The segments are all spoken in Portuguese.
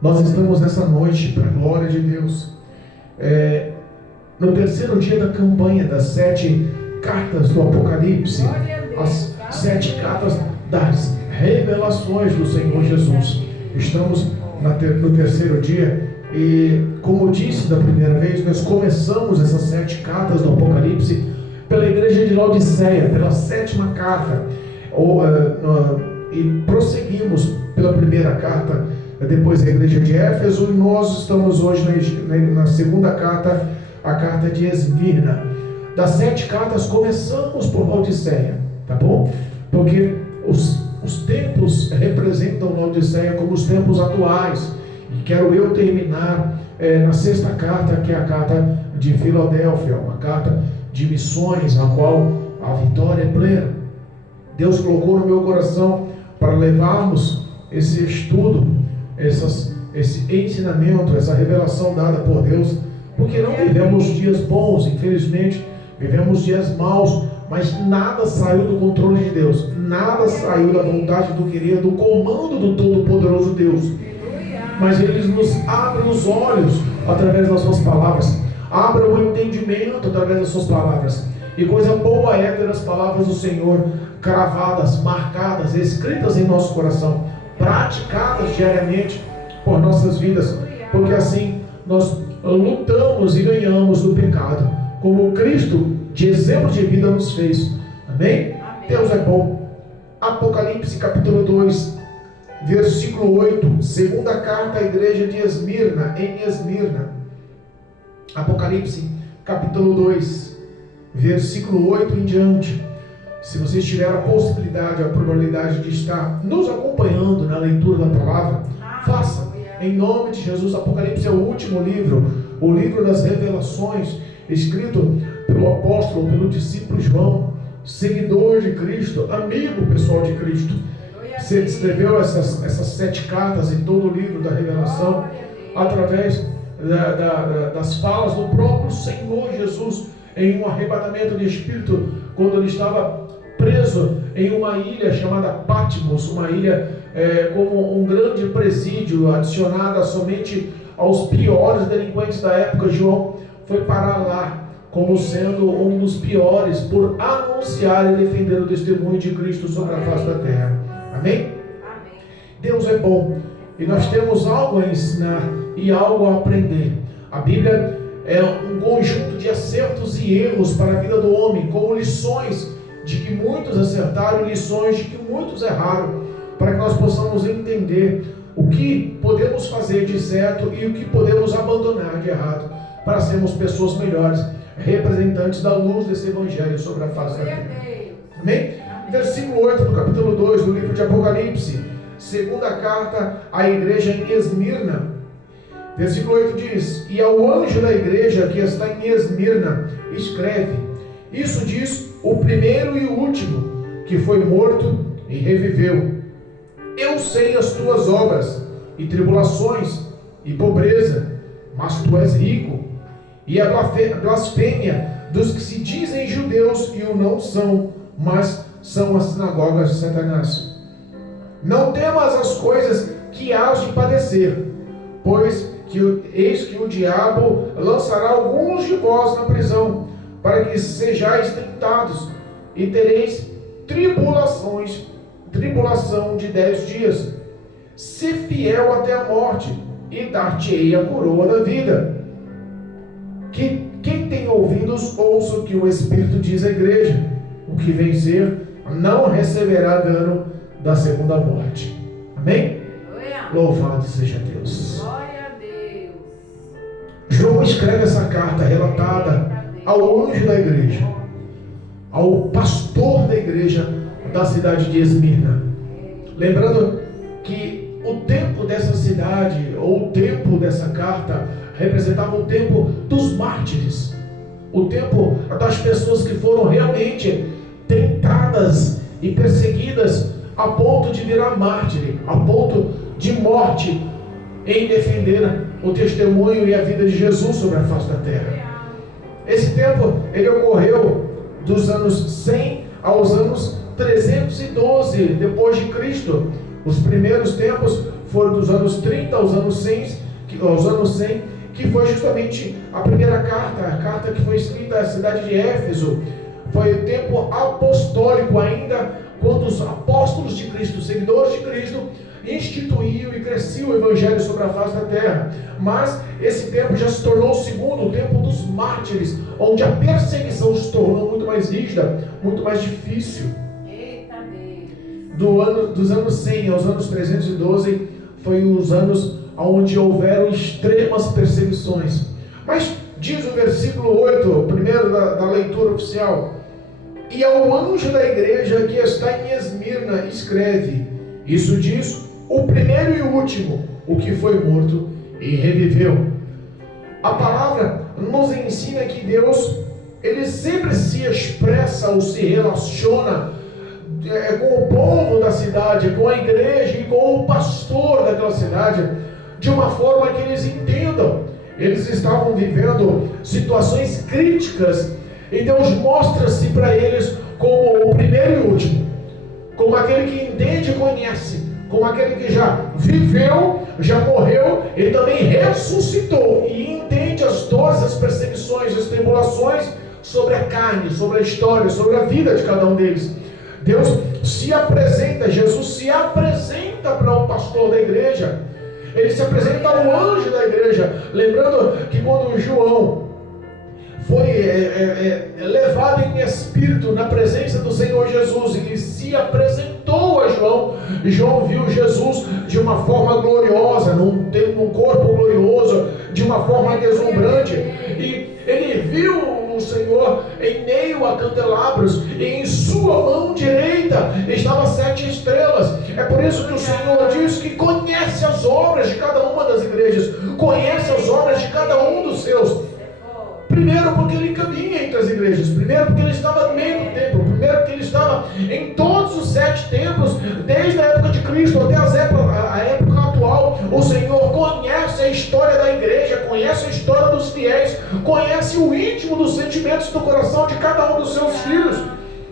Nós estamos nessa noite, para a glória de Deus, no terceiro dia da campanha das 7 cartas do Apocalipse, as 7 cartas das revelações do Senhor Jesus. Estamos no terceiro dia e, como eu disse da primeira vez, nós começamos essas 7 cartas do Apocalipse pela igreja de Laodiceia, pela 7ª carta, e prosseguimos pela primeira carta, depois a igreja de Éfeso, e nós estamos hoje na segunda carta, a carta de Esmirna. Das 7 cartas começamos por Laodiceia, tá bom? Porque os tempos representam Laodiceia como os tempos atuais, e quero eu terminar na 6ª carta, que é a carta de Filadélfia, uma carta de missões, na qual a vitória é plena. Deus colocou no meu coração para levarmos esse estudo, esse ensinamento, essa revelação dada por Deus, porque não vivemos dias bons, infelizmente, vivemos dias maus, mas nada saiu do controle de Deus, nada saiu da vontade do querer, do comando do Todo-Poderoso Deus. Mas Ele nos abre os olhos através das suas palavras, abre o entendimento através das suas palavras, e coisa boa é ter as palavras do Senhor cravadas, marcadas, escritas em nosso coração, praticadas diariamente por nossas vidas, porque assim nós lutamos e ganhamos do pecado, como Cristo de exemplo de vida nos fez. Amém? Deus é bom. Apocalipse capítulo 2, versículo 8, segunda carta à igreja de Esmirna, em Esmirna. Apocalipse capítulo 2, versículo 8 em diante. Se vocês tiverem a possibilidade, a probabilidade de estar nos acompanhando na leitura da palavra, faça, em nome de Jesus. Apocalipse é o último livro, o livro das revelações, escrito pelo apóstolo, pelo discípulo João, seguidor de Cristo, amigo pessoal de Cristo. Você escreveu essas 7 cartas em todo o livro da revelação, através das falas do próprio Senhor Jesus, em um arrebatamento de espírito, quando ele estava preso em uma ilha chamada Patmos, uma ilha como um grande presídio, adicionada somente aos piores delinquentes da época. João foi parar lá como sendo um dos piores, por anunciar e defender o testemunho de Cristo sobre a face da terra. Amém? Deus é bom, e nós temos algo a ensinar e algo a aprender. A Bíblia é um conjunto de acertos e erros para a vida do homem, como lições de que muitos acertaram e lições de que muitos erraram, para que nós possamos entender o que podemos fazer de certo e o que podemos abandonar de errado, para sermos pessoas melhores, representantes da luz desse Evangelho sobre a face da terra. Amém? Versículo 8 do capítulo 2 do livro de Apocalipse, segunda carta à igreja em Esmirna. Versículo 8 diz: E ao anjo da igreja que está em Esmirna, escreve: Isso diz o primeiro e o último, que foi morto e reviveu. Eu sei as tuas obras, e tribulações, e pobreza, mas tu és rico, e a blasfêmia dos que se dizem judeus e o não são, mas são as sinagogas de Satanás. Não temas as coisas que hás de padecer, pois eis que o diabo lançará alguns de vós na prisão, para que sejais tentados, e tereis tribulação de 10 dias. Se fiel até a morte, e dar-te-ei a coroa da vida. Que quem tem ouvidos, ouça o que o Espírito diz à igreja. O que vencer não receberá dano da segunda morte. Amém? Louvado seja Deus. Glória a Deus. João escreve essa carta relatada ao anjo da igreja, ao pastor da igreja da cidade de Esmirna. Lembrando que o tempo dessa cidade, ou o tempo dessa carta, representava o tempo dos mártires, o tempo das pessoas que foram realmente tentadas e perseguidas a ponto de virar mártir, a ponto de morte, em defender o testemunho e a vida de Jesus sobre a face da terra. Esse tempo, ele ocorreu dos anos 100 aos anos 312 depois de Cristo. Os primeiros tempos foram dos anos 30 aos anos 100, que foi justamente a primeira carta, a carta que foi escrita à cidade de Éfeso. Foi o tempo apostólico ainda, quando os apóstolos de Cristo, seguidores de Cristo, instituiu e cresceu o evangelho sobre a face da terra. Mas esse tempo já se tornou o segundo, o tempo dos mártires, onde a perseguição se tornou muito mais rígida, muito mais difícil. Dos anos 100 aos anos 312 foi os anos onde houveram extremas perseguições. Mas diz o versículo 8, primeiro da leitura oficial: e ao anjo da igreja que está em Esmirna escreve: isso diz o primeiro e o último, o que foi morto e reviveu. A palavra nos ensina que Deus, Ele sempre se expressa ou se relaciona com o povo da cidade, com a igreja e com o pastor daquela cidade, de uma forma que eles entendam. Eles estavam vivendo situações críticas, e Deus mostra-se para eles como o primeiro e o último, como aquele que entende e conhece, como aquele que já viveu, já morreu e também ressuscitou e entende as dores, as perseguições, as tribulações sobre a carne, sobre a história, sobre a vida de cada um deles. Deus se apresenta, Jesus se apresenta para o pastor da igreja, ele se apresenta ao anjo da igreja. Lembrando que quando João foi levado em espírito na presença do Senhor Jesus, ele se apresentou a João. João viu Jesus de uma forma gloriosa, num corpo glorioso, de uma forma deslumbrante, e ele viu o Senhor em meio a candelabros, e em sua mão direita estavam 7 estrelas. É por isso que o Senhor diz que conhece as obras de cada uma das igrejas, conhece as obras de cada um dos seus. Primeiro porque ele caminha entre as igrejas, primeiro porque ele estava no meio do templo, primeiro porque ele estava em todos os 7 templos, desde a época de Cristo até a época atual. O Senhor conhece a história da igreja, conhece a história dos fiéis, conhece o íntimo dos sentimentos do coração de cada um dos seus filhos.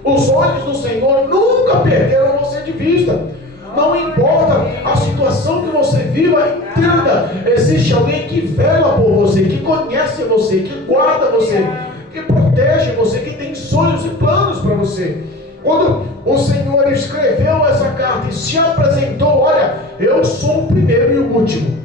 Os olhos do Senhor nunca perderam você de vista. Não importa a situação que você viva, entenda, existe alguém que vela por você, que conhece você, que guarda você, que protege você, que tem sonhos e planos para você. Quando o Senhor escreveu essa carta e se apresentou: olha, eu sou o primeiro e o último,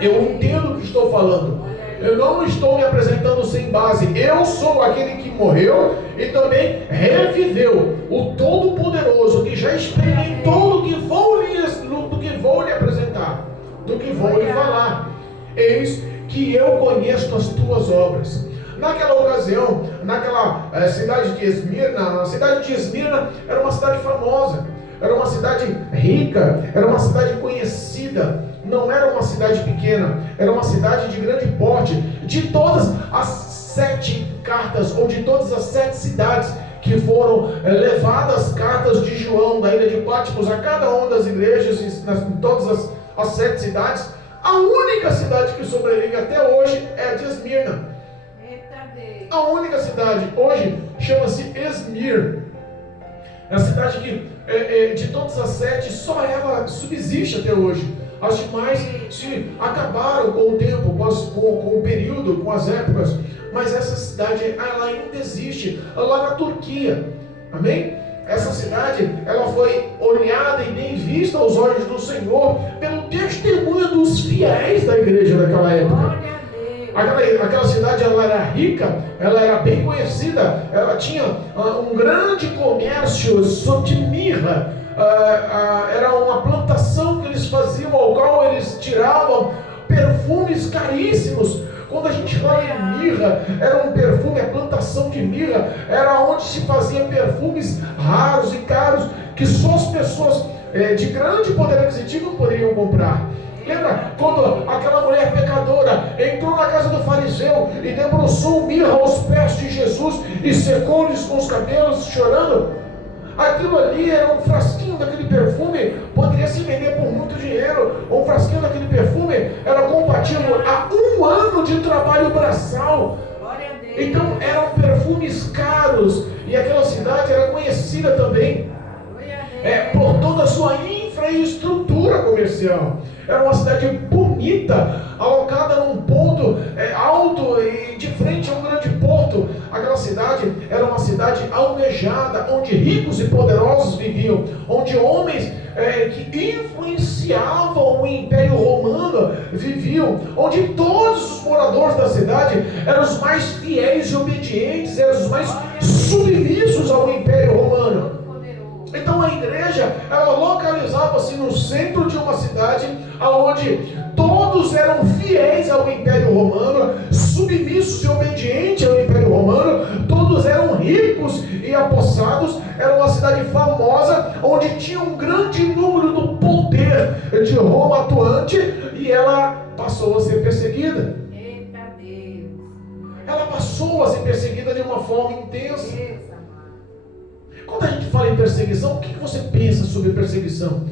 eu entendo o que estou falando, eu não estou me apresentando sem base, eu sou aquele que morreu e também reviveu, o Todo-Poderoso, que já experimentou do que vou lhe apresentar, do que vou lhe falar. Eis que eu conheço as tuas obras. Naquela ocasião, naquela cidade de Esmirna, a cidade de Esmirna era uma cidade famosa, era uma cidade rica, era uma cidade conhecida, não era uma cidade pequena, era uma cidade de grande porte. De todas as 7 cartas, ou de todas as 7 cidades que foram levadas cartas de João da ilha de Patmos a cada uma das igrejas, em todas as 7 cidades, a única cidade que sobrevive até hoje é a de Esmirna. A única cidade hoje chama-se Esmir. É a cidade que de todas as 7, só ela subsiste até hoje. As demais se acabaram com o tempo, com o período, com as épocas. Mas essa cidade, ela ainda existe lá na Turquia. Amém? Essa cidade, ela foi olhada e bem vista aos olhos do Senhor pelo testemunho dos fiéis da igreja daquela época. Aquela cidade, ela era rica, ela era bem conhecida, ela tinha um grande comércio sobre mirra. Era uma plantação que eles faziam, ao qual eles tiravam perfumes caríssimos. Quando a gente fala em mirra, era um perfume, a plantação de mirra era onde se fazia perfumes raros e caros, que só as pessoas de grande poder aquisitivo poderiam comprar. Lembra quando aquela mulher pecadora entrou na casa do fariseu e debruçou mirra aos pés de Jesus e secou-lhes com os cabelos, chorando? Aquilo ali era um frasquinho daquele perfume, poderia se vender por muito dinheiro. Um frasquinho daquele perfume era compatível a 1 ano de trabalho braçal. Então eram perfumes caros, e aquela cidade era conhecida também por toda a sua infraestrutura meia estrutura comercial. Era uma cidade bonita, alocada num ponto alto e de frente a um grande porto. Aquela cidade era uma cidade almejada, onde ricos e poderosos viviam, onde homens que influenciavam o Império Romano viviam, onde todos os moradores da cidade eram os mais fiéis e obedientes, eram os mais submissos ao Império Romano. Então a igreja, ela localizava-se no centro de uma cidade onde todos eram fiéis ao Império Romano, submissos e obedientes ao Império Romano, todos eram ricos e apossados. Era uma cidade famosa, onde tinha um grande número do poder de Roma atuante, e ela passou a ser perseguida. Eita Deus! Ela passou a ser perseguida de uma forma intensa. Quando a gente fala em perseguição, o que você pensa sobre perseguição?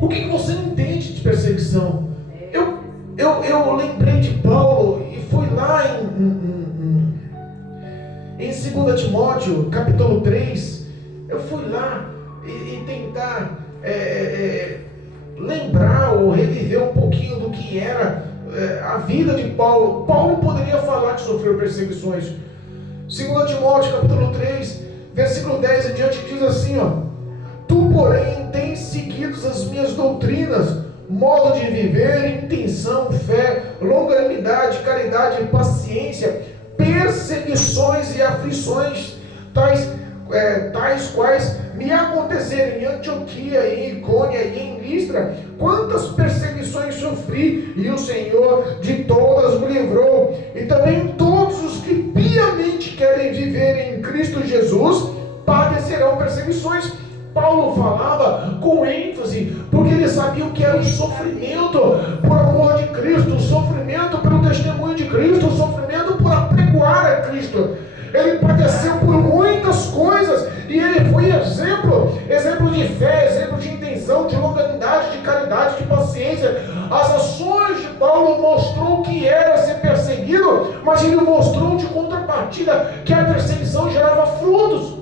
O que você entende de perseguição? Eu lembrei de Paulo, e fui lá em 2 Timóteo, capítulo 3, eu fui lá e tentar lembrar ou reviver um pouquinho do que era a vida de Paulo. Paulo poderia falar que sofreu perseguições. 2 Timóteo, capítulo 3, versículo 10 em diante, diz assim, tu, porém, tens seguido as minhas doutrinas, modo de viver, intenção, fé, longanimidade, caridade, paciência, perseguições e aflições, tais quais me aconteceram em Antioquia, em Icônia e em Listra. Quantas perseguições sofri, e o Senhor de todas me livrou. E também todos os que piamente querem viver em Cristo Jesus padecerão perseguições. Paulo falava com ênfase, porque ele sabia o que era o sofrimento por amor de Cristo, o sofrimento pelo testemunho de Cristo, o sofrimento por apregoar a Cristo. Ele padeceu por muitas coisas, e ele foi exemplo de fé, exemplo de intenção, de longanimidade, de caridade, de paciência. As ações de Paulo mostrou que era ser perseguido, mas ele mostrou de contrapartida que a perseguição gerava frutos.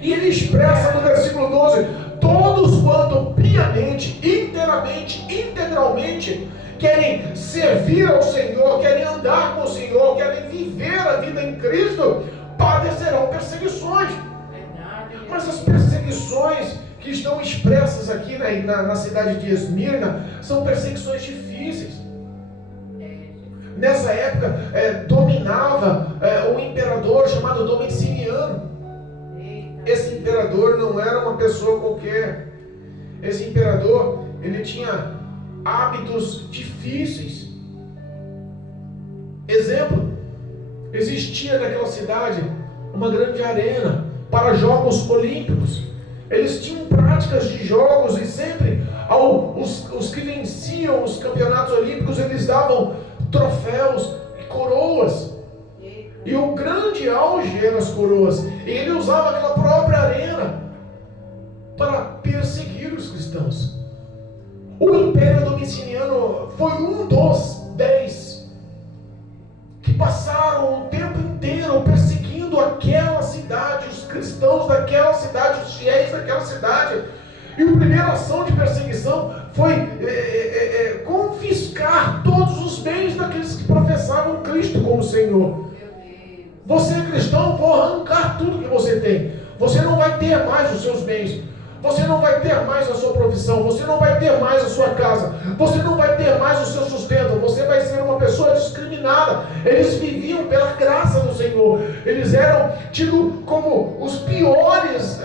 E ele expressa no versículo 12: todos quanto piamente, inteiramente, integralmente querem servir ao Senhor, querem andar com o Senhor, querem viver a vida em Cristo, padecerão perseguições. Mas as perseguições que estão expressas aqui na cidade de Esmirna são perseguições difíceis. Nessa época dominava um imperador chamado Domiciano. Esse imperador não era uma pessoa qualquer. Esse imperador, ele tinha hábitos difíceis. Exemplo, existia naquela cidade uma grande arena para jogos olímpicos. Eles tinham práticas de jogos, e sempre os que venciam os campeonatos olímpicos, eles davam troféus e coroas. E o grande auge eram as coroas. E ele usava aquela própria arena para perseguir os cristãos. O Império Domiciano foi um dos 10 que passaram o tempo inteiro perseguindo aquela cidade, os cristãos daquela cidade, os fiéis daquela cidade. E a primeira ação de perseguição foi confiscar todos os bens daqueles que professavam Cristo como Senhor. Você é cristão, vou arrancar tudo que você tem. Você não vai ter mais os seus bens. Você não vai ter mais a sua profissão. Você não vai ter mais a sua casa. Você não vai ter mais o seu sustento. Você vai ser uma pessoa discriminada. Eles viviam pela graça do Senhor. Eles eram tidos como os piores,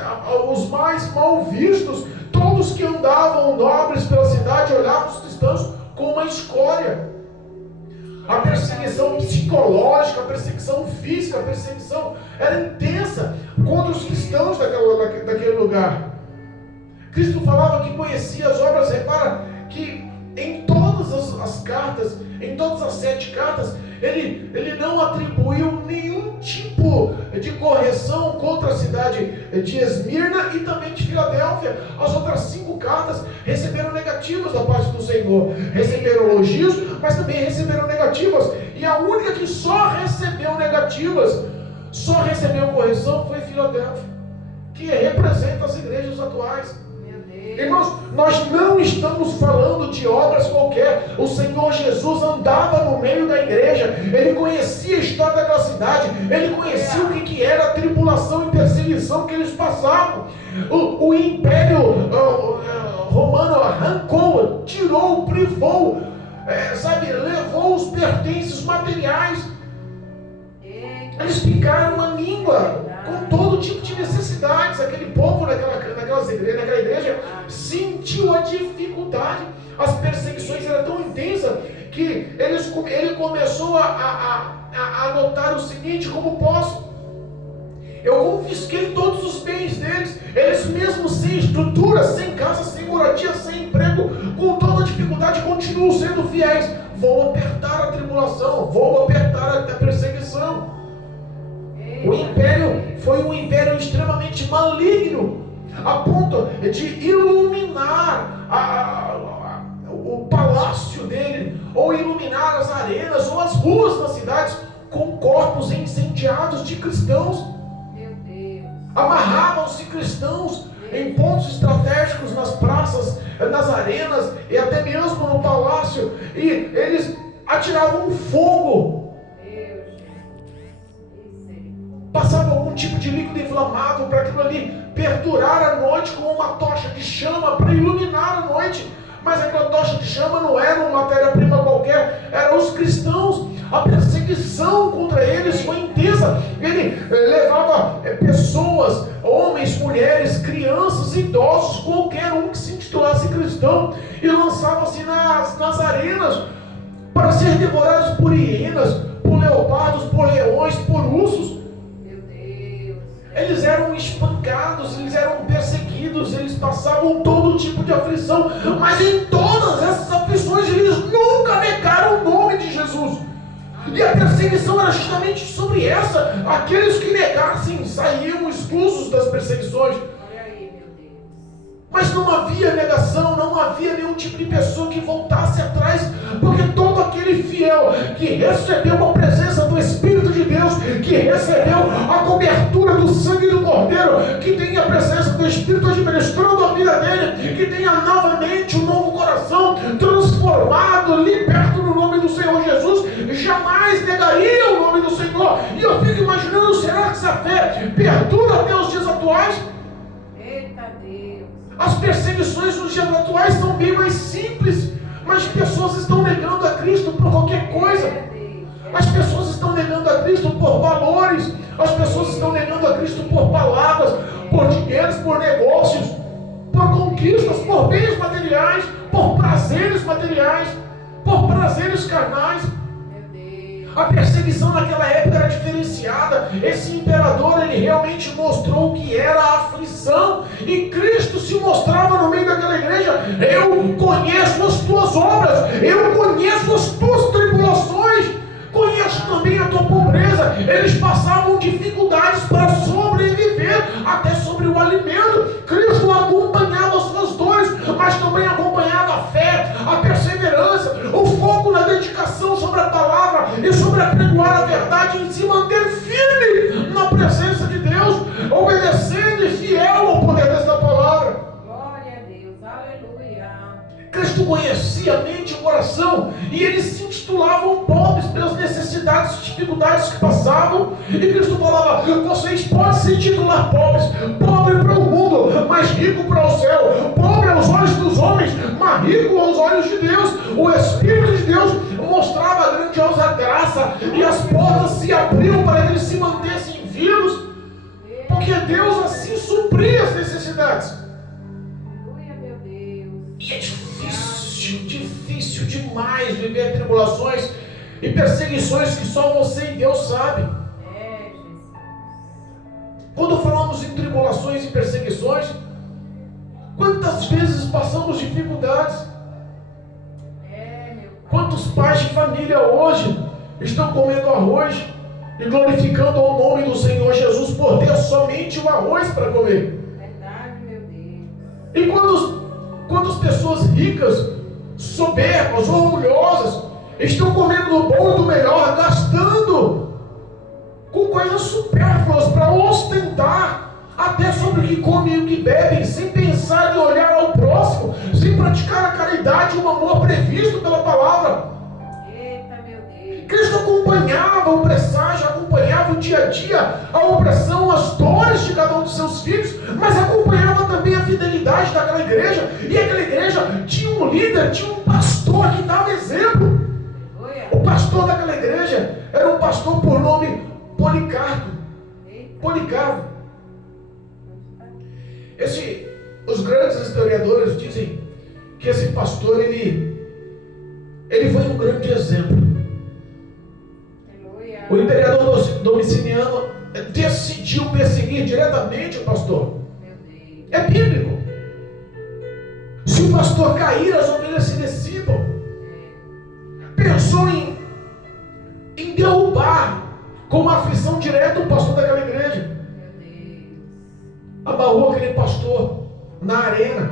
os mais mal vistos. Todos que andavam nobres pela cidade olhavam os cristãos como uma escória. A perseguição psicológica, a perseguição física, a perseguição era intensa contra os cristãos daquele lugar. Cristo falava que conhecia as obras. Repara que em todas as cartas, em todas as 7 cartas, ele não atribuiu nenhum tipo de correção contra a cidade de Esmirna e também de Filadélfia. As outras 5 cartas receberam negativas da parte do Senhor. Receberam elogios, mas também receberam negativas. E a única que só recebeu negativas, só recebeu correção, foi Filadélfia, que representa as igrejas atuais. Irmãos, nós não estamos falando de obras qualquer. O Senhor Jesus andava no meio da igreja, Ele conhecia a história daquela cidade, Ele conhecia o que era a tribulação e perseguição que eles passavam. O império romano arrancou, tirou, privou, levou os pertences materiais. Eles ficaram uma língua com todo tipo de necessidades. Aquele povo naquela igreja sentiu a dificuldade. As perseguições eram tão intensas que ele começou a notar o seguinte: como posso? Eu confisquei todos os bens deles. Eles mesmo sem estrutura, sem casa, sem moradia, sem emprego, com toda dificuldade, continuam sendo fiéis. Vou apertar a tribulação, vou apertar a perseguição. O império foi um império extremamente maligno, a ponto de iluminar o palácio dele, ou iluminar as arenas ou as ruas das cidades com corpos incendiados de cristãos. Amarravam-se cristãos em pontos estratégicos, nas praças, nas arenas e até mesmo no palácio, e eles atiravam fogo, passavam algum tipo de líquido inflamável para aquilo ali perdurar a noite, com uma tocha de chama para iluminar a noite. Mas aquela tocha de chama não era uma matéria-prima qualquer, eram os cristãos. A perseguição contra eles foi intensa. Ele levava pessoas, homens, mulheres, crianças, idosos, qualquer um que se intitulasse cristão, e lançava-se nas arenas para ser devorados por hienas, por leopardos, por leões, por ursos. Eles eram espancados, eles eram perseguidos, eles passavam todo tipo de aflição, mas em todas essas aflições eles nunca negaram o nome de Jesus. E a perseguição era justamente sobre essa. Aqueles que negassem saíam exclusos das perseguições. Mas não havia negação, não havia nenhum tipo de pessoa que voltasse atrás, porque todo aquele fiel que recebeu a presença do Espírito de Deus, que recebeu a cobertura do sangue do Cordeiro, que tem a presença do Espírito administrando a vida dele, que tenha novamente um novo coração transformado, liberto no nome do Senhor Jesus, jamais negaria o nome do Senhor. E eu fico imaginando, será que essa fé perdura até os dias atuais? As perseguições nos dias atuais são bem mais simples, mas pessoas estão negando a Cristo por qualquer coisa. As pessoas estão negando a Cristo por valores, as pessoas estão negando a Cristo por palavras, por dinheiros, por negócios, por conquistas, por bens materiais, por prazeres materiais, por prazeres carnais. A perseguição naquela época era diferenciada. Esse imperador, ele realmente mostrou o que era a aflição, e Cristo se mostrava no meio daquela igreja. Eu conheço as tuas obras, eu conheço as tuas tribulações, conheço também a tua pobreza. Eles passavam dificuldades para sobreviver, até sobre o alimento. Cristo acompanhava as suas dores, mas também acompanhava a fé, a perseverança, o foco na dedicação sobre a palavra e sobre apregoar a verdade, em se manter firme na presença de Deus, obedecendo e fiel ao poder dessa palavra. Glória a Deus, aleluia. Cristo conhecia a mente e o coração, e eles se intitulavam pobres pelas necessidades e dificuldades que passavam. E Cristo falava: vocês podem se intitular pobres, pobre para o mundo, mas rico para o céu, pobre aos olhos dos homens, mas rico aos olhos de Deus. O Espírito de Deus mostrava a grandiosa graça, e as portas se abriam para que eles se mantessem vivos, porque Deus assim supria as necessidades. E é difícil demais viver tribulações e perseguições que só você e Deus sabem. Quando falamos em tribulações e perseguições, quantas vezes passamos dificuldades? Quantos pais de família hoje estão comendo arroz e glorificando o nome do Senhor Jesus por ter somente o arroz para comer? Verdade, meu Deus. E quantas pessoas ricas, soberbas, orgulhosas, estão comendo do bom e do melhor, gastando com coisas supérfluas para ostentar, até sobre o que comem e o que bebem, sem pensar em olhar ao próximo, sem praticar a caridade e o amor previsto pela palavra. Eita, meu Deus. Cristo acompanhava o presságio, acompanhava o dia a dia, a opressão, as dores de cada um dos seus filhos, mas acompanhava também a fidelidade daquela igreja, e aquela igreja tinha um líder, tinha um pastor que dava exemplo. O pastor daquela igreja era um pastor por nome Policarpo. Policarpo. Os grandes historiadores dizem que esse pastor ele foi um grande exemplo. O imperador Domiciano decidiu perseguir diretamente o pastor. É bíblico. Se o pastor cair, as ovelhas se dissipam. Pensou em derrubar com uma aflição direta o pastor daquela igreja. Abalou aquele pastor na arena,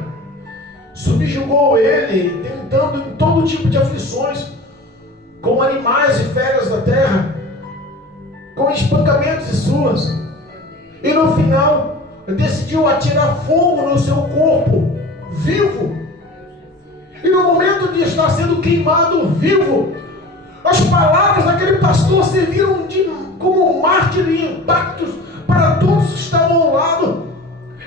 subjugou ele, tentando em todo tipo de aflições, com animais e feras da terra, com espancamentos e surras, e no final decidiu atirar fogo no seu corpo vivo, e no momento de estar sendo queimado vivo, as palavras daquele pastor serviram como mártir e impactos para todos que estavam ao lado.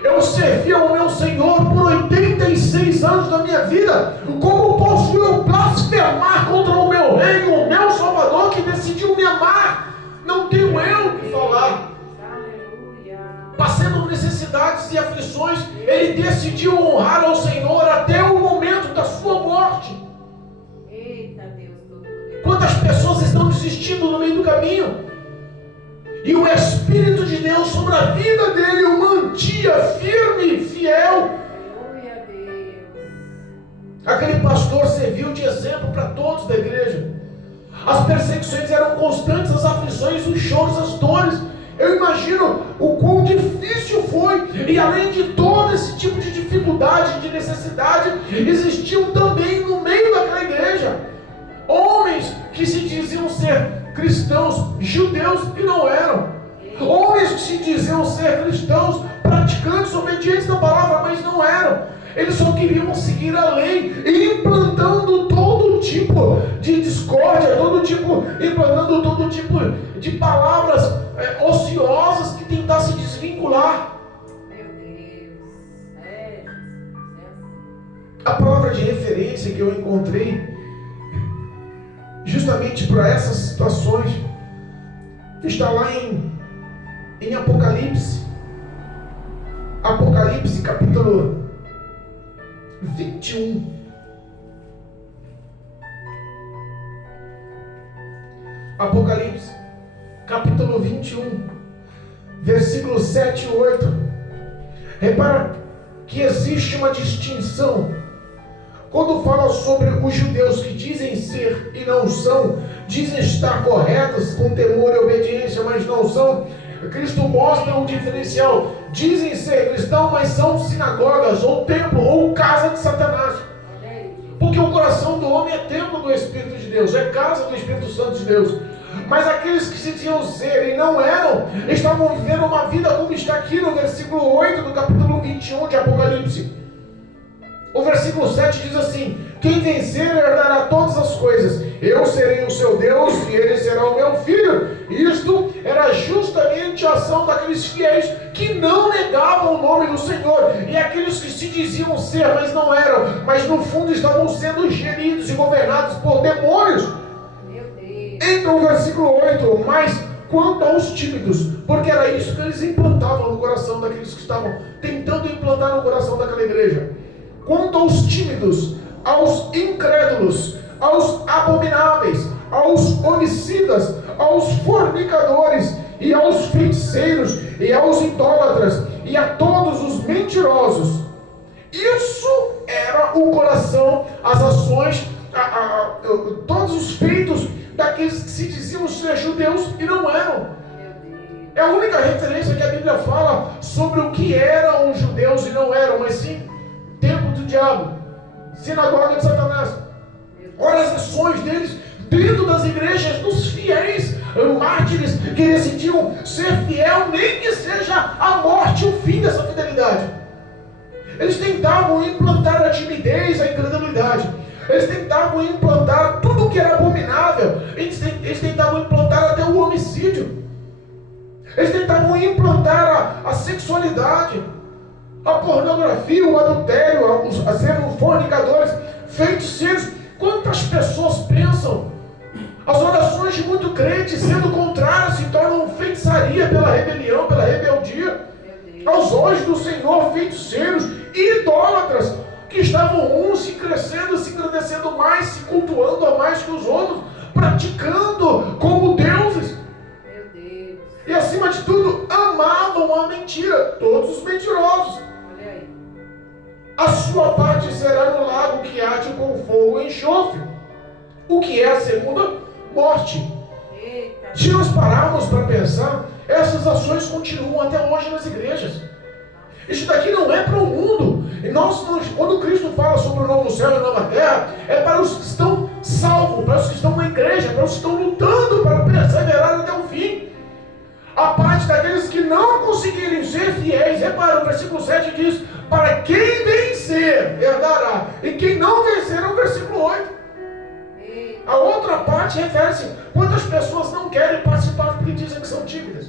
Eu servi ao meu Senhor por 86 anos da minha vida. Como posso eu blasfemar contra o meu rei, o meu Salvador que decidiu me amar? Não tenho eu o que falar. Passando necessidades e aflições, ele decidiu honrar ao Senhor até o momento da sua morte. Quantas pessoas estão desistindo no meio do caminho? E o Espírito de Deus sobre a vida dele o mantinha firme e fiel. Aquele pastor serviu de exemplo para todos da igreja. As perseguições eram constantes, as aflições, os choros, as dores. Eu imagino o quão difícil foi. E além de todo esse tipo de dificuldade, de necessidade, existiam também no meio daquela igreja homens que se diziam ser cristãos, judeus e não eram. Homens que se diziam ser cristãos, praticantes, obedientes da palavra, mas não eram. Eles só queriam seguir a lei, implantando todo tipo de discórdia, implantando todo tipo de palavras ociosas que tentassem desvincular. A palavra de referência que eu encontrei justamente para essas situações está lá em Apocalipse capítulo 21. Apocalipse capítulo 21, versículos 7 e 8. Repara que existe uma distinção. Quando fala sobre os judeus que dizem ser e não são, dizem estar corretos com temor e obediência, mas não são, Cristo mostra um diferencial. Dizem ser cristãos, mas são sinagogas, ou templo, ou casa de Satanás. Porque o coração do homem é templo do Espírito de Deus, é casa do Espírito Santo de Deus. Mas aqueles que se diziam ser e não eram, estavam vivendo uma vida como está aqui no versículo 8 do capítulo 21 de Apocalipse. O versículo 7 diz assim: quem vencer herdará todas as coisas, eu serei o seu Deus e ele será o meu filho. Isto era justamente a ação daqueles fiéis que não negavam o nome do Senhor, e aqueles que se diziam ser, mas não eram, mas no fundo estavam sendo geridos e governados por demônios. Entra o versículo 8, mas quanto aos tímidos, porque era isso que eles implantavam no coração daqueles que estavam tentando implantar no coração daquela igreja. Quanto aos tímidos, aos incrédulos, aos abomináveis, aos homicidas, aos fornicadores, e aos feiticeiros, e aos idólatras, e a todos os mentirosos. Isso era o coração, as ações, todos os feitos daqueles que se diziam ser judeus e não eram. É a única referência que a Bíblia fala sobre o que eram os judeus e não eram, mas sim templo do diabo, sinagoga de Satanás. Olha as ações deles dentro das igrejas dos fiéis, mártires que decidiam ser fiel, nem que seja a morte o fim dessa fidelidade. Eles tentavam implantar a timidez, a incredulidade. Eles tentavam implantar tudo o que era abominável. Eles tentavam implantar até o homicídio. Eles tentavam implantar a sexualidade, a pornografia, o adultério, sendo fornicadores, feiticeiros. Quantas pessoas pensam? As orações de muito crente, sendo contrárias, se tornam feitiçaria pela rebelião, pela rebeldia. Aos olhos do Senhor, feiticeiros, idólatras, que estavam uns se crescendo, se engrandecendo mais, se cultuando a mais que os outros, praticando como deuses. Meu Deus. E acima de tudo, amavam a mentira, todos os mentirosos. Olha aí. A sua parte será no lago que arde com fogo e enxofre, o que é a segunda morte. Eita. Se nós pararmos para pensar, essas ações continuam até hoje nas igrejas. Isso daqui não é para o mundo. E quando Cristo fala sobre o novo céu e a nova terra, é para os que estão salvos, para os que estão na igreja, para os que estão lutando para perseverar até o fim. A parte daqueles que não conseguirem ser fiéis, repara, o versículo 7 diz: para quem vencer, herdará. E quem não vencer é o versículo 8. A outra parte refere-se: quantas pessoas não querem participar porque dizem que são tímidas?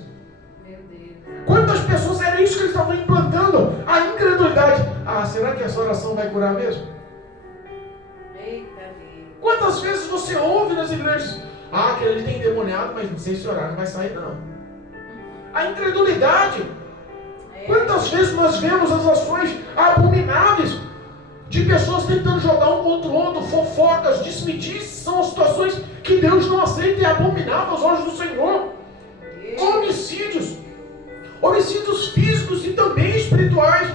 Quantas pessoas era isso que eles estavam implantando? A incredulidade. Ah, será que essa oração vai curar mesmo? Eita Deus. Quantas vezes você ouve nas igrejas: ah, que ele tem endemoniado, mas não sei se orar não vai sair não. A incredulidade. Quantas vezes nós vemos as ações abomináveis de pessoas tentando jogar um contra o outro, fofocas, disse-me-disse, são situações que Deus não aceita e é abominável aos olhos do Senhor. Homicídios físicos e também espirituais,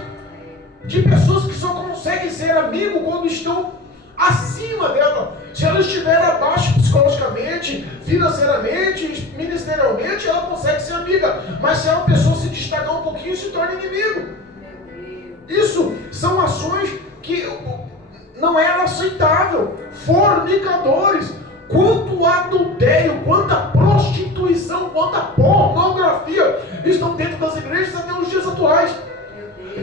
de pessoas que só conseguem ser amigo quando estão acima dela. Se ela estiver abaixo psicologicamente, financeiramente, ministerialmente, ela consegue ser amiga. Mas se a pessoa se destacar um pouquinho, se torna inimigo. Isso são ações que não é aceitável. Fornicadores, quanto adultério, quanta prostituição, quanta pornografia estão dentro das igrejas até os dias atuais.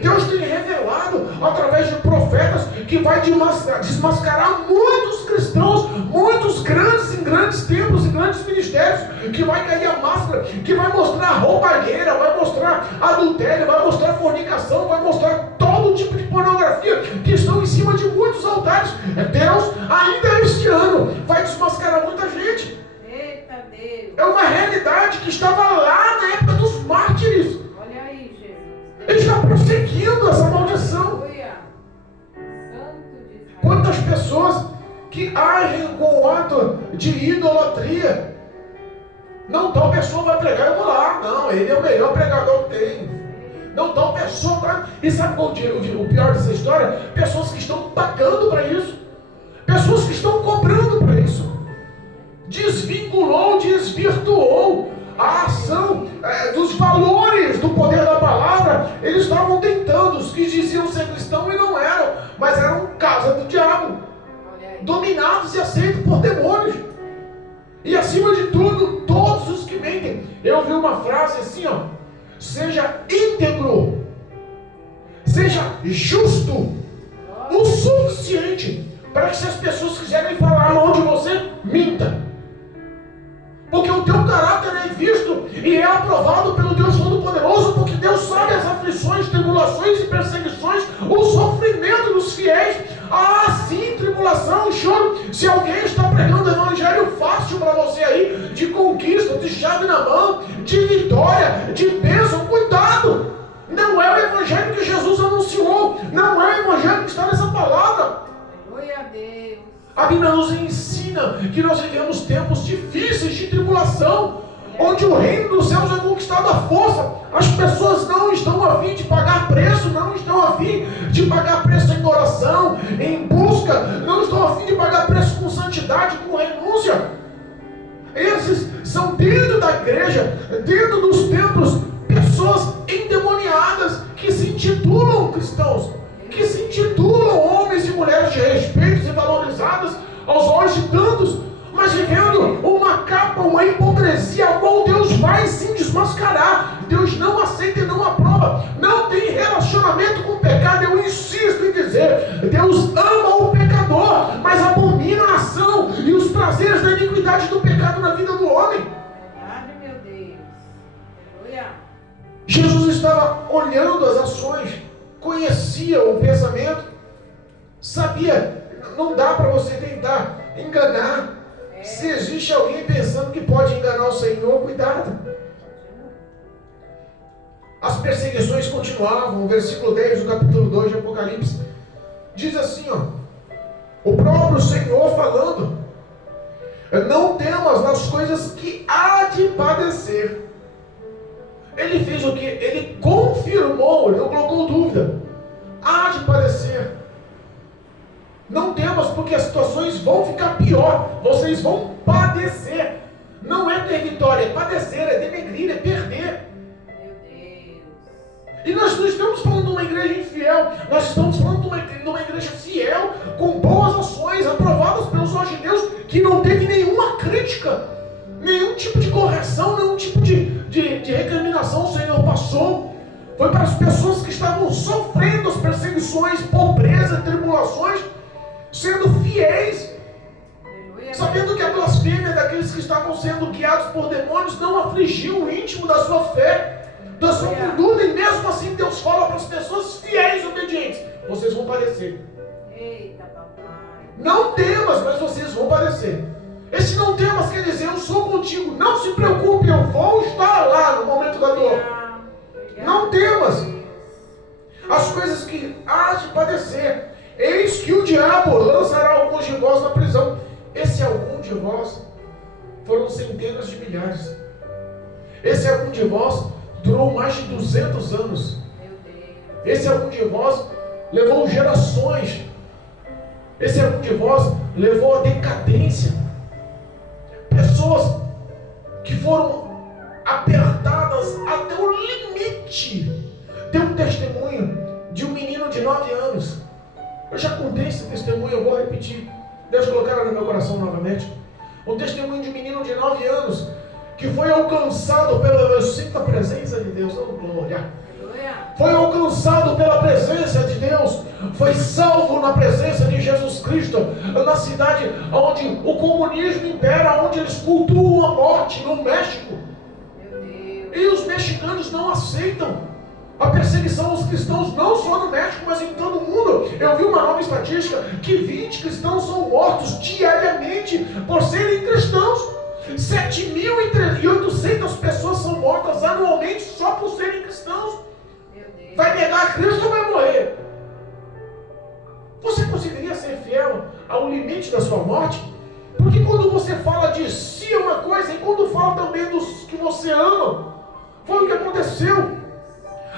Deus tem revelado através de profetas que vai desmascarar muitos cristãos, muitos grandes em grandes templos e grandes ministérios, que vai cair a máscara, que vai mostrar roubalheira, vai mostrar adultério, vai mostrar fornicação, vai mostrar todo tipo de pornografia que estão em cima de muitos altares. Deus ainda este ano vai desmascarar muita gente. Eita Deus. É uma realidade que estava lá na época dos mártires. Olha aí, Jesus. Ele está prosseguindo essa maldição. Aleluia. Santo de Israel. Quantas pessoas que agem com o ato de idolatria? Não, tal pessoa vai pregar, eu vou lá. Não, ele é o melhor pregador que tem. Não, tal pessoa vai... E sabe qual o pior dessa história? Pessoas que estão pagando para isso. Pessoas que estão cobrando para isso. Desvinculou, desvirtuou a ação dos valores do poder da palavra. Eles estavam tentando, os que diziam ser cristãos e não eram, mas eram casa do diabo, dominados e aceitos por demônios. E acima de tudo, todos os que mentem. Eu vi uma frase assim, ó: seja íntegro, seja justo o suficiente para que, se as pessoas quiserem falar mal de você, minta. Porque o teu caráter é visto e é aprovado pelo Deus Todo-Poderoso, porque Deus sabe as aflições, tribulações e perseguições, o sofrimento dos fiéis. Ah, sim, tribulação e choro. Se alguém está pregando o evangelho fácil para você aí, de conquista, de chave na mão, de vitória, de bênção, cuidado. Não é o evangelho que Jesus anunciou, não é o evangelho que está nessa palavra. Glória a Deus. A Bíblia nos ensina que nós vivemos tempos difíceis de tribulação, onde o reino dos céus é conquistado à força. As pessoas não estão a fim de pagar preço, não estão a fim de pagar preço em oração, em busca, não estão a fim de pagar preço com santidade, com renúncia. Esses são dentro da igreja, dentro dos templos, pessoas endemoniadas que se intitulam cristãos, que se intitulam homens e mulheres de respeitos e valorizados aos olhos de tantos, mas vivendo uma capa, uma hipocrisia, a qual Deus vai prazeres da iniquidade e do pecado na vida do homem. Verdade, meu Deus. Aleluia. Jesus estava olhando as ações, conhecia o pensamento, sabia, não dá para você tentar enganar. Se existe alguém pensando que pode enganar o Senhor, cuidado. As perseguições continuavam. O versículo 10 do capítulo 2 de Apocalipse diz assim, o próprio Senhor falando: não temas nas coisas que há de padecer. Ele fez o que? Ele confirmou, ele não colocou dúvida. Há de padecer. Não temas, porque as situações vão ficar pior. Vocês vão padecer. Não é ter vitória, é padecer, é denegrir, é perder. Meu Deus. E nós não estamos falando de uma igreja infiel. Nós estamos falando de uma igreja fiel, com boas ações, aprovadas pelos olhos de Deus, que não teve nenhuma crítica, nenhum tipo de correção, nenhum tipo de recriminação o Senhor passou. Foi para as pessoas que estavam sofrendo as perseguições, pobreza, tribulações, sendo fiéis, sabendo que a blasfêmia daqueles que estavam sendo guiados por demônios não afligiu o íntimo da sua fé, da sua conduta, e mesmo assim Deus fala para as pessoas fiéis e obedientes: vocês vão padecer. Eita, papai. Não temas, mas vocês vão padecer. Esse não temas quer dizer: eu sou contigo, não se preocupe, eu vou estar lá no momento da dor. Não temas as coisas que há de padecer. Eis que o diabo lançará alguns de vós na prisão. Esse algum de vós foram centenas de milhares. Esse algum de vós durou mais de 200 anos. Esse algum de vós levou gerações. Esse algum de vós levou a decadência. Pessoas que foram apertadas até o limite. Tem um testemunho de um menino de 9 anos. Eu já contei esse testemunho, eu vou repetir. Deus colocaram no meu coração novamente. Um testemunho de um menino de 9 anos que foi alcançado pela... Eu sinto a presença de Deus, oh glória. Foi alcançado pela presença de Deus, foi salvo na presença de Jesus Cristo, na cidade onde o comunismo impera, onde eles cultuam a morte, no México. E os mexicanos não aceitam a perseguição aos cristãos, não só no México, mas em todo o mundo. Eu vi uma nova estatística que 20 cristãos são mortos diariamente por serem cristãos. 7.800 pessoas são mortas anualmente só por serem cristãos. Vai negar Cristo ou vai morrer? Você conseguiria ser fiel ao limite da sua morte? Porque quando você fala de si é uma coisa, e quando fala também dos que você ama, foi o que aconteceu.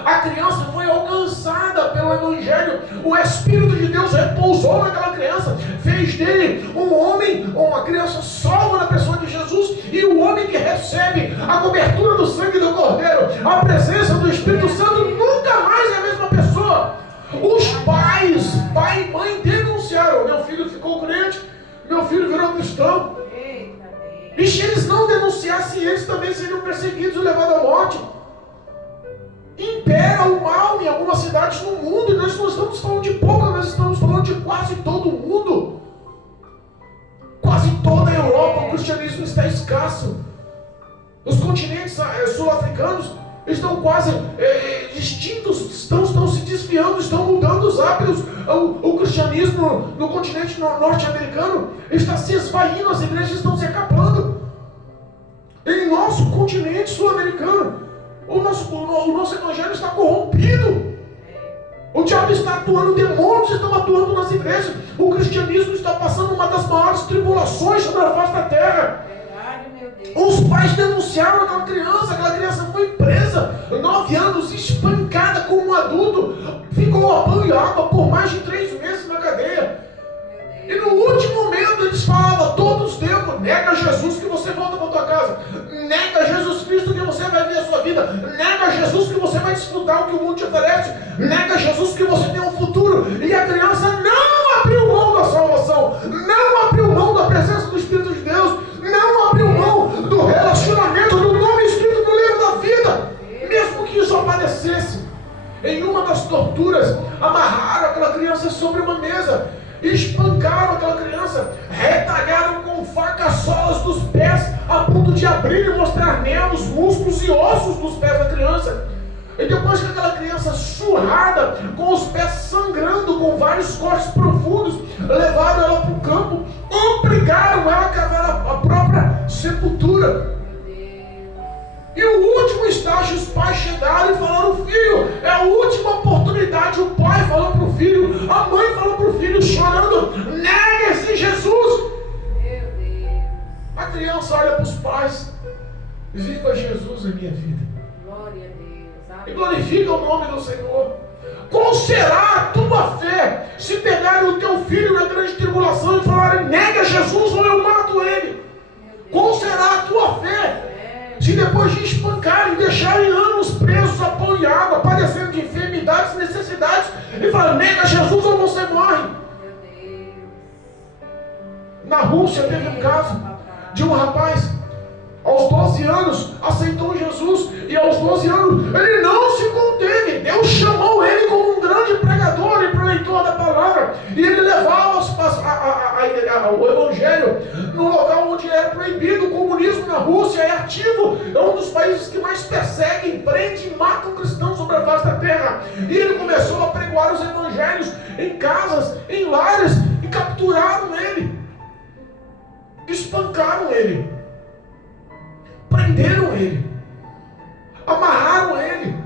A criança foi alcançada pelo Evangelho. O Espírito de Deus repousou naquela criança, fez dele um homem, uma criança salva na pessoa de Jesus. E o homem que recebe a cobertura do sangue do Cordeiro, a presença do Espírito Santo, nunca mais é a mesma pessoa. Os pais, pai e mãe, denunciaram: meu filho ficou crente, meu filho virou cristão. E se eles não denunciassem, eles também seriam perseguidos e levados à morte. Impera o mal em algumas cidades no mundo, e nós não estamos falando de pouco, nós estamos falando de quase todo o mundo. Quase toda a Europa, o cristianismo está escasso. Os continentes sul-africanos estão quase extintos, estão se desviando, estão mudando os hábitos. O cristianismo no continente norte-americano está se esvaindo, as igrejas estão se acabando. Em nosso continente sul-americano, o nosso evangelho está corrompido. O diabo está atuando, demônios estão atuando nas igrejas. O cristianismo está passando uma das maiores tribulações sobre a face da terra. Os pais denunciaram aquela criança foi presa, 9 anos, espancada como um adulto, ficou a banho e água por mais de 3 meses na cadeia. E no último momento eles falavam: todos tempo, nega Jesus que você volta para a tua casa, nega Jesus Cristo que você vai ver a sua vida, nega Jesus que você vai desfrutar o que o mundo te oferece, nega Jesus que você tem um futuro. E a criança não abriu mão da salvação, não abriu mão da presença do Espírito de Deus, não abriu mão do relacionamento, do nome escrito no livro da vida, mesmo que isso aparecesse. Em uma das torturas, amarraram aquela criança sobre uma mesa, espancaram aquela criança, retalharam com facas ponto de abrir e mostrar nervos, músculos e ossos dos pés da criança. E depois que aquela criança surrada, com os pés sangrando, com vários cortes profundos, levaram ela para o campo, obrigaram ela a cavar a própria sepultura. E o último estágio, os pais chegaram e falaram: filho, é a última oportunidade. O pai falou para o filho, a mãe falou para o filho, chorando: nega esse Jesus. Meu Deus. A criança olha para os pais: viva Jesus em minha vida. Glória a Deus. E Amém. glorifica o nome do Senhor. Qual será a tua fé se pegarem o teu filho na grande tribulação e falarem: nega Jesus ou eu mato ele? Meu Deus. Qual será a tua fé se depois de espancarem, deixarem anos presos a pão e água, padecendo de enfermidades, necessidades, e falarem: nega Jesus ou você morre? Meu Deus. Na Rússia teve um caso de um rapaz, aos 12 anos, aceitou Jesus, e aos 12 anos ele não se conteve. Deus chamou ele como um grande pregador e preleitor da palavra, e ele levava o evangelho no local onde era proibido. O comunismo na Rússia é ativo, é um dos países que mais perseguem, prendem e matam cristãos sobre a face da terra. E ele começou a pregoar os evangelhos em casas, em lares, e capturaram ele, espancaram ele, prenderam ele, amarraram ele.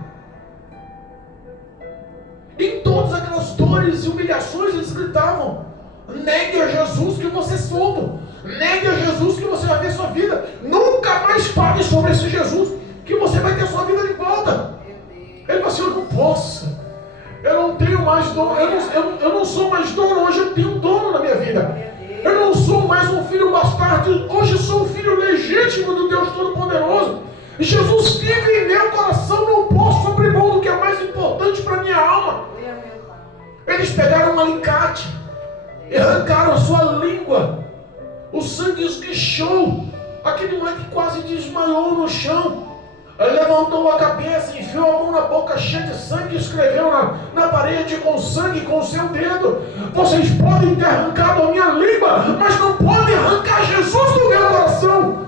Em todas aquelas dores e humilhações eles gritavam: negue a Jesus que você é solto, negue a Jesus que você vai ver sua vida, nunca mais fale sobre esse Jesus que você vai ter sua vida de volta. Ele falou assim: eu não posso, eu não tenho mais dono, eu não sou mais dono, hoje eu tenho um dono na minha vida. Eu não sou mais um filho bastardo, hoje sou um filho legítimo do Deus Todo-Poderoso. E Jesus vive em meu coração, não posso abrir mão do que é mais importante para minha alma. Eles pegaram um alicate e arrancaram a sua língua. O sangue esguichou. Aquele moleque quase desmaiou no chão. Ele levantou a cabeça, enfiou a mão na boca cheia de sangue e escreveu na parede com sangue com o seu dedo: vocês podem ter arrancado a minha língua, mas não podem arrancar Jesus do meu coração.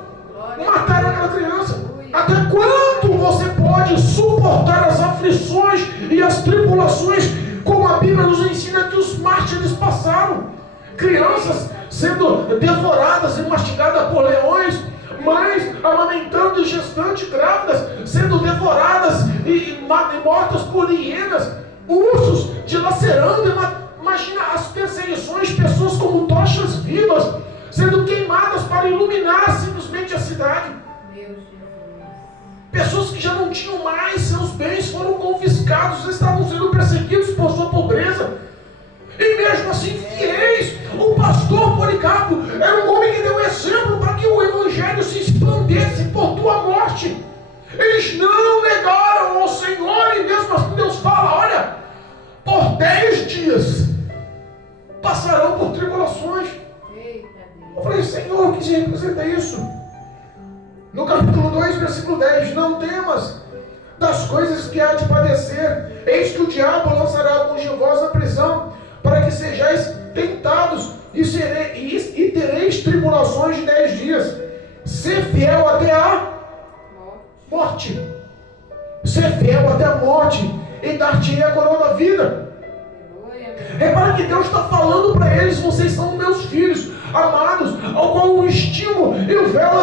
Mataram aquela criança. Até quando você pode suportar as aflições e as tribulações, como a Bíblia nos ensina que os mártires passaram? Crianças sendo devoradas e mastigadas por leões, mães amamentando gestantes grávidas sendo devoradas e mortas por hienas, ursos dilacerando. Imagina as perseguições, pessoas como tochas vivas sendo queimadas para iluminar simplesmente a cidade. Pessoas que já não tinham mais, seus bens foram confiscados, estavam sendo perseguidos por sua pobreza. E mesmo assim, fiéis. O pastor Policarpo era um homem que deu exemplo para que o evangelho se expandesse por tua morte. Eles não negaram ao Senhor, e mesmo assim Deus fala: olha, por 10 dias passarão por tribulações. Eu falei: Senhor, o que representa isso? No capítulo 2, versículo 10: não temas das coisas que há de padecer, eis que o diabo lançará alguns de vós na prisão, para que sejais tentados, e tereis tribulações de 10 dias. Ser fiel até a morte. Ser fiel até a morte, e dar-te a coroa da vida. Repara que Deus está falando para eles: vocês são meus filhos amados, ao qual eu estimo, eu velo,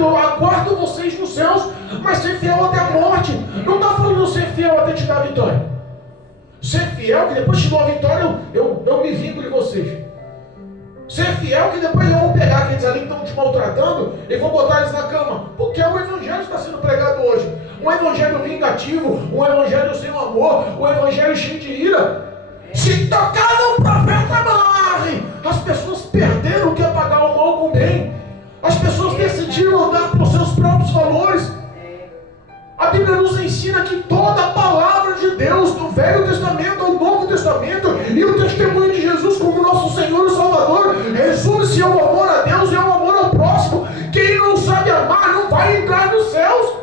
eu aguardo vocês nos céus. Mas ser fiel até a morte, não está falando ser fiel até te dar a vitória. Ser fiel que depois te dou a vitória, eu me vingo de vocês. Ser fiel que depois eu vou pegar aqueles ali que estão te maltratando e vou botar eles na cama. Porque o evangelho que está sendo pregado hoje, um evangelho vingativo, um evangelho sem amor, um evangelho cheio de ira. Se tocar no profeta, morre. As pessoas perderam o que é pagar o mal com o bem. As pessoas decidiram andar por seus próprios valores. A Bíblia nos ensina que toda a palavra de Deus, do Velho Testamento ao Novo Testamento, e o testemunho de Jesus como nosso Senhor e Salvador, resume-se ao amor a Deus e ao amor ao próximo. Quem não sabe amar não vai entrar nos céus.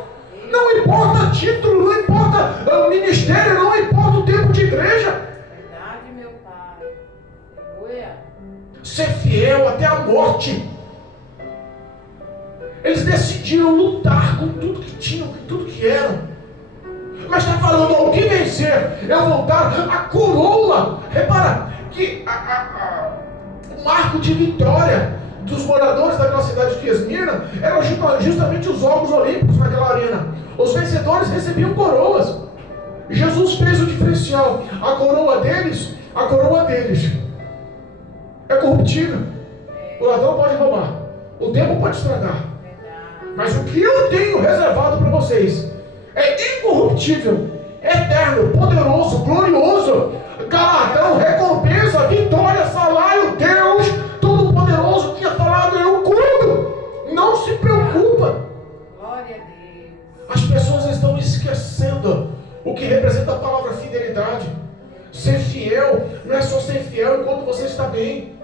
Não importa título, não importa o ministério, não importa o tempo de igreja. Ser fiel até a morte. Eles decidiram lutar com tudo que tinham, com tudo que eram. Mas está falando, ao que vencer, eu vou dar a coroa. Repara que o marco de vitória dos moradores daquela cidade de Esmirna eram justamente os Jogos Olímpicos naquela arena. Os vencedores recebiam coroas. Jesus fez o diferencial. A coroa deles é corruptível. O ladrão pode roubar, o tempo pode estragar, mas o que eu tenho reservado para vocês é incorruptível, eterno, poderoso, glorioso, galardão, recompensa, vitória, salário. Deus Todo-Poderoso tinha falado: eu cuido, não se preocupa. Glória a Deus. As pessoas estão esquecendo o que representa a palavra fidelidade. Ser fiel não é só ser fiel enquanto você está bem.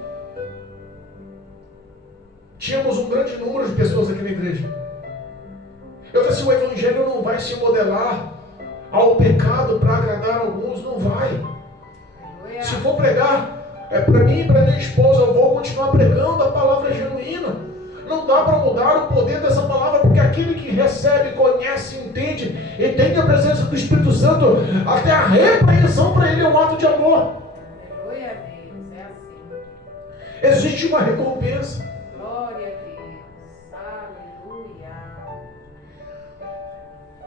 Tínhamos um grande número de pessoas aqui na igreja. Eu falei assim: o evangelho não vai se modelar ao pecado para agradar alguns, não vai. Se for pregar para mim e para minha esposa, eu vou continuar pregando a palavra genuína. Não dá para mudar o poder dessa palavra, porque aquele que recebe, conhece, entende e tem a presença do Espírito Santo, até a repreensão para ele é um ato de amor. Glória a Deus, é assim. Existe uma recompensa. Glória a Deus, aleluia.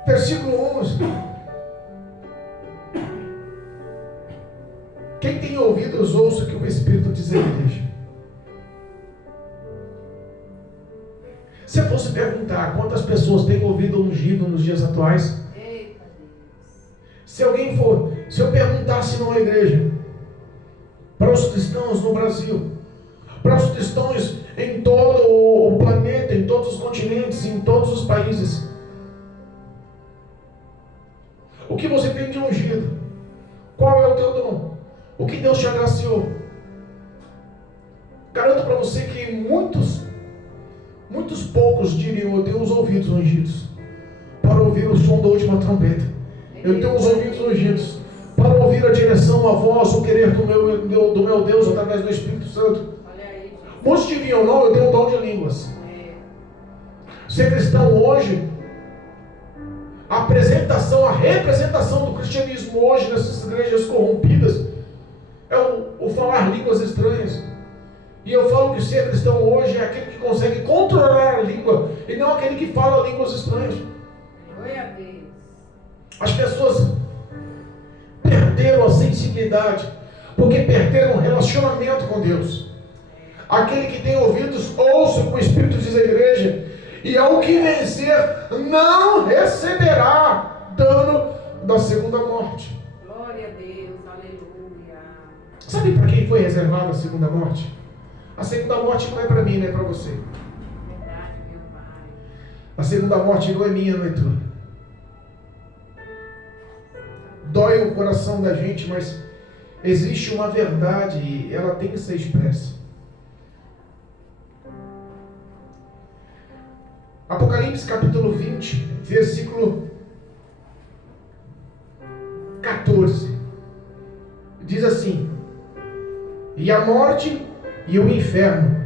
Versículo 11. Quem tem ouvidos, ouça o que o Espírito diz à igreja. Se eu fosse perguntar quantas pessoas têm ouvido ungido nos dias atuais, Eita Deus. se eu perguntasse numa igreja, para os cristãos no Brasil, para os cristãos em todo o planeta, em todos os continentes, em todos os países, o que você tem de ungido? Qual é o teu dom? O que Deus te agraciou? Garanto para você que muitos poucos diriam: eu tenho os ouvidos ungidos para ouvir o som da última trombeta. Eu tenho os ouvidos ungidos para ouvir a direção, a voz, o querer do meu Deus através do Espírito Santo. Olha aí, Jesus. Muitos diriam: não, eu tenho o dom de línguas. Ser cristão hoje, a representação do cristianismo hoje nessas igrejas corrompidas é o falar línguas estranhas. E eu falo que ser cristão hoje é aquele que consegue controlar a língua e não aquele que fala línguas estranhas. Glória a Deus. As pessoas perderam a sensibilidade porque perderam o relacionamento com Deus. Aquele que tem ouvidos, ouça o que o Espírito diz à igreja, e ao que vencer não receberá dano da segunda morte. Glória a Deus, aleluia. Sabe para quem foi reservada a segunda morte? A segunda morte não é para mim, não é para você. Verdade, meu Pai. A segunda morte não é minha, não é tua. Dói o coração da gente, mas existe uma verdade e ela tem que ser expressa. Apocalipse capítulo 20, versículo 14. Diz assim: e a morte e o inferno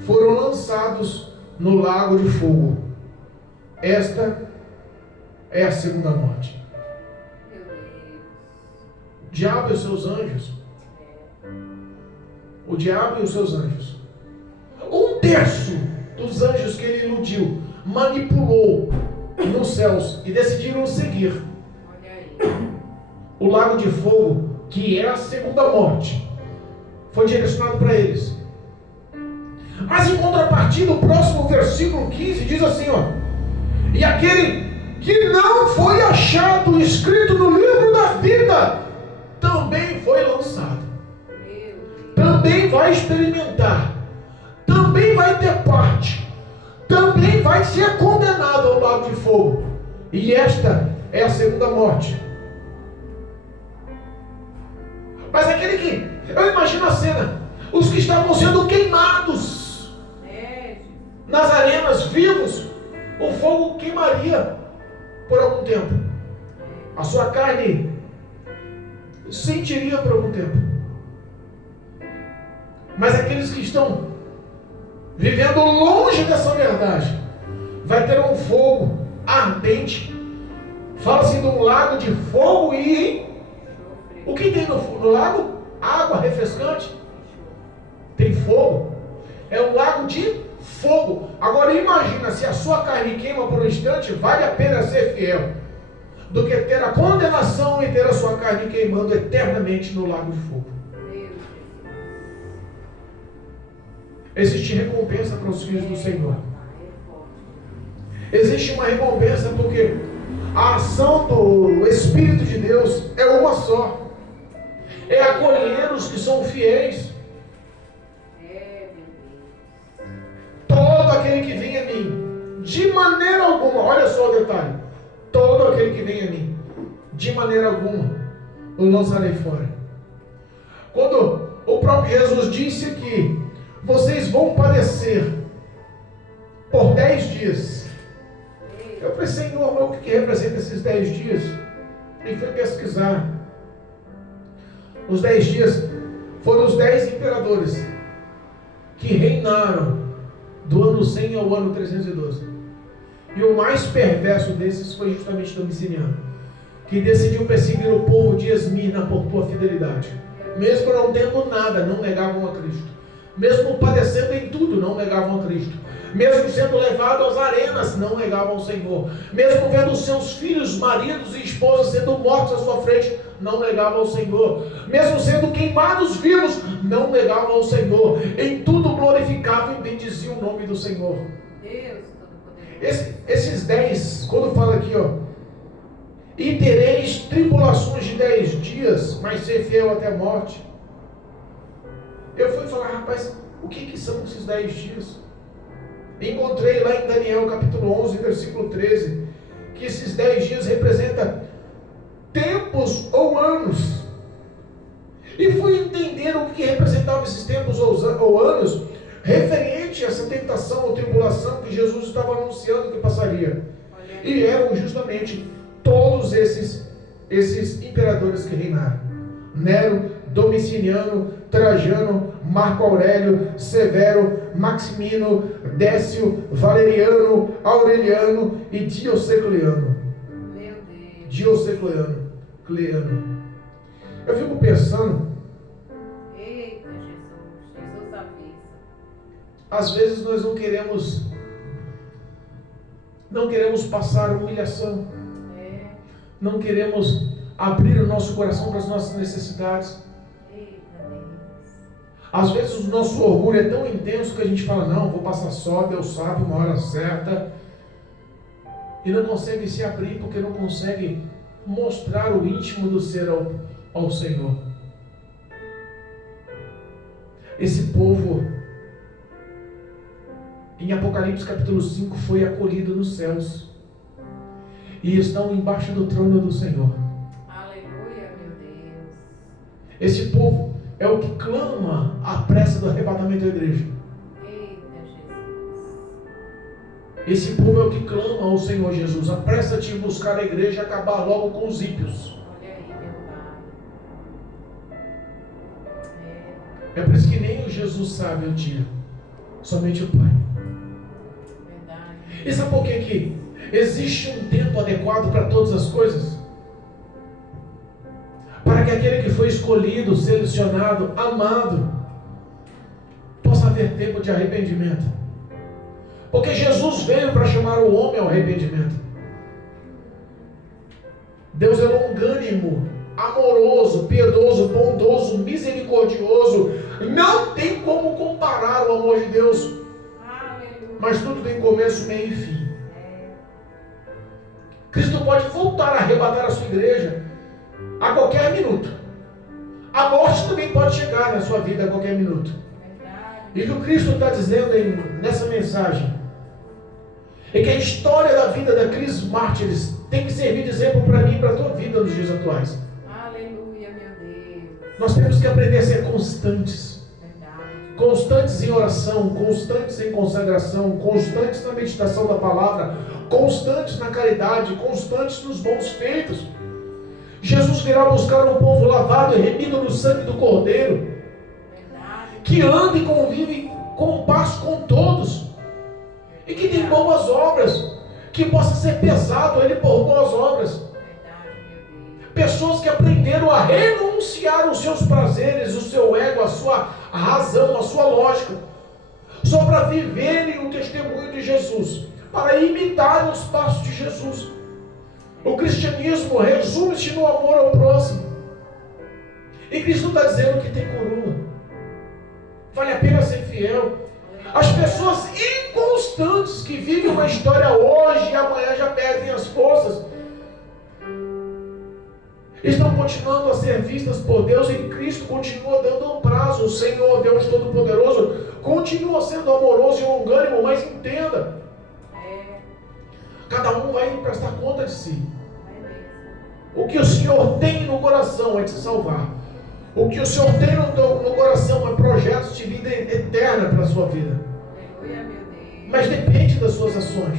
foram lançados no lago de fogo. Esta é a segunda morte. Meu Deus. O diabo e os seus anjos. O diabo e os seus anjos. 1/3 dos anjos que ele iludiu, manipulou nos céus e decidiram seguir. Olha aí. O lago de fogo, que é a segunda morte, foi direcionado para eles. Mas em contrapartida, o próximo versículo 15 diz assim, ó: e aquele que não foi achado escrito no livro da vida também foi lançado. Também vai experimentar, também vai ter parte, também vai ser condenado ao lago de fogo. E esta é a segunda morte. Mas aquele que, eu imagino a cena, os que estavam sendo queimados nas arenas, vivos, o fogo queimaria por algum tempo. A sua carne sentiria por algum tempo. Mas aqueles que estão vivendo longe dessa verdade, vai ter um fogo ardente. Fala-se de um lago de fogo e o que tem no lago? Água refrescante. Tem fogo. É um lago de fogo. Agora imagina, se a sua carne queima por um instante, vale a pena ser fiel do que ter a condenação e ter a sua carne queimando eternamente no lago de fogo. Existe recompensa para os filhos do Senhor. Existe uma recompensa porque a ação do Espírito de Deus é uma só. É acolher os que são fiéis. Todo aquele que vem a mim, de maneira alguma, olha só o detalhe, todo aquele que vem a mim, de maneira alguma, eu lançarei fora. Quando o próprio Jesus disse que vocês vão padecer por 10 dias, eu falei, Senhor, mas o que representa esses 10 dias? E fui pesquisar. Os 10 dias foram os 10 imperadores que reinaram do ano 100 ao ano 312. E o mais perverso desses foi justamente Domiciano, que decidiu perseguir o povo de Esmirna por tua fidelidade. Mesmo não tendo nada, não negavam a Cristo. Mesmo padecendo em tudo, não negavam a Cristo. Mesmo sendo levado às arenas, não negavam o Senhor. Mesmo vendo seus filhos, maridos e esposas sendo mortos à sua frente, não negavam o Senhor. Mesmo sendo queimados vivos, não negavam o Senhor. Em tudo glorificavam e bendiziam o nome do Senhor. Deus Todo-Poderoso. Esses 10, quando fala aqui, e tereis tribulações de 10 dias, mas ser fiel até a morte. Eu fui falar, rapaz, o que são esses 10 dias? Encontrei lá em Daniel capítulo 11, versículo 13, que esses 10 dias representam tempos ou anos. E fui entender o que representavam esses tempos ou anos, referente a essa tentação ou tribulação que Jesus estava anunciando que passaria. E eram justamente todos esses imperadores que reinaram: Nero, Domiciano, Trajano, Marco Aurélio, Severo, Maximino, Décio, Valeriano, Aureliano e Diocleciano. Meu Deus. Diocleciano. Eu fico pensando, Eita, Jesus avisa. às vezes nós não queremos passar humilhação, não queremos abrir o nosso coração para as nossas necessidades. Às vezes o nosso orgulho é tão intenso que a gente fala, não, vou passar só, Deus sabe, uma hora certa. E não consegue se abrir porque não consegue mostrar o íntimo do ser ao Senhor. Esse povo, em Apocalipse capítulo 5, foi acolhido nos céus. E estão embaixo do trono do Senhor. Aleluia, meu Deus. Esse povo é o que clama a pressa do arrebatamento da igreja. Eita, Jesus. Esse povo é o que clama ao Senhor Jesus. Apressa-te em buscar a igreja e acabar logo com os ímpios. Olha aí, meu Pai. É por isso que nem o Jesus sabe o dia. Somente o Pai. Verdade. E sabe por que existe um tempo adequado para todas as coisas? Para que aquele que foi escolhido, selecionado, amado, possa haver tempo de arrependimento. Porque Jesus veio para chamar o homem ao arrependimento. Deus é longânimo, amoroso, piedoso, bondoso, misericordioso. Não tem como comparar o amor de Deus. Aleluia. Mas tudo tem começo, meio e fim. Cristo pode voltar a arrebatar a sua igreja a qualquer minuto. A morte também pode chegar na sua vida a qualquer minuto. E o que o Cristo está dizendo nessa mensagem é que a história da vida daqueles mártires tem que servir de exemplo para mim e para a tua vida nos dias atuais. Aleluia, meu Deus. Nós temos que aprender a ser constantes. Verdade. Constantes em oração, constantes em consagração, constantes na meditação da palavra, constantes na caridade, constantes nos bons feitos. Jesus virá buscar um povo lavado e remido no sangue do Cordeiro, Verdade. que anda e convive com paz com todos. e que tem boas obras, que possa ser pesado ele por boas obras. Verdade, meu Deus. Pessoas que aprenderam a renunciar aos seus prazeres, o seu ego, a sua razão, a sua lógica, só para viverem o testemunho de Jesus, para imitarem os passos de Jesus. O cristianismo resume-se no amor ao próximo. E Cristo está dizendo que tem coroa. Vale a pena ser fiel. As pessoas inconstantes que vivem uma história hoje e amanhã já perdem as forças, estão continuando a ser vistas por Deus, e Cristo continua dando um prazo. O Senhor, Deus Todo-Poderoso, continua sendo amoroso e longânimo, mas entenda, cada um vai prestar conta de si. O que o Senhor tem no coração é te salvar. O que o Senhor tem no coração é projetos de vida eterna para a sua vida. Mas depende das suas ações.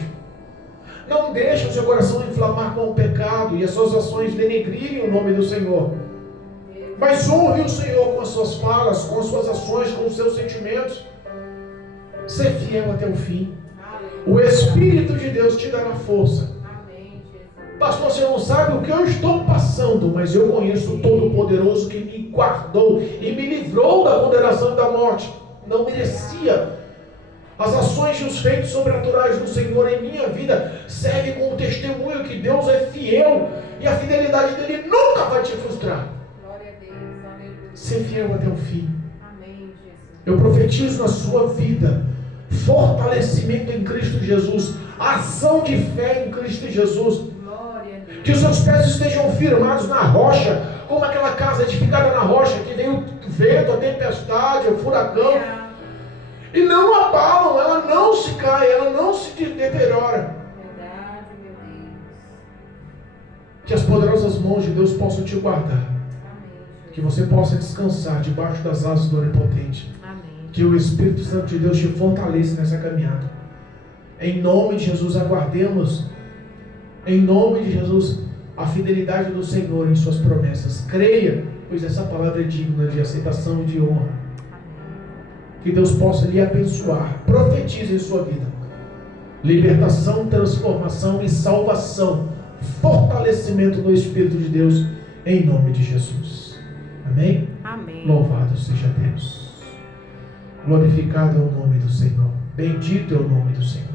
Não deixe o seu coração inflamar com o pecado e as suas ações denegrirem o nome do Senhor. Mas honre o Senhor com as suas falas, com as suas ações, com os seus sentimentos. Ser fiel até o fim. O Espírito de Deus te dará força. Pastor, você não sabe o que eu estou passando, mas eu conheço o Todo-Poderoso que me guardou e me livrou da condenação e da morte. Não merecia. As ações e os feitos sobrenaturais do Senhor em minha vida servem como testemunho que Deus é fiel e a fidelidade dele nunca vai te frustrar. Glória a Deus, aleluia. Ser fiel até o fim. Amém, Jesus. Eu profetizo na sua vida fortalecimento em Cristo Jesus, ação de fé em Cristo Jesus. Glória a Deus. Que os seus pés estejam firmados na rocha, como aquela casa edificada na rocha, que vem o vento, a tempestade, o furacão, e não abalam, ela não se cai, ela não se deteriora. Verdade, meu Deus. Que as poderosas mãos de Deus possam te guardar. Amém, Que você possa descansar debaixo das asas do Onipotente. Amém. Que o Espírito Santo de Deus te fortaleça nessa caminhada. Em nome de Jesus, aguardemos, em nome de Jesus, a fidelidade do Senhor em suas promessas. Creia, pois essa palavra é digna de aceitação e de honra. Que Deus possa lhe abençoar. Profetize em sua vida libertação, transformação e salvação, fortalecimento do Espírito de Deus, em nome de Jesus. Amém? Amém. Louvado seja Deus. Glorificado é o nome do Senhor. Bendito é o nome do Senhor.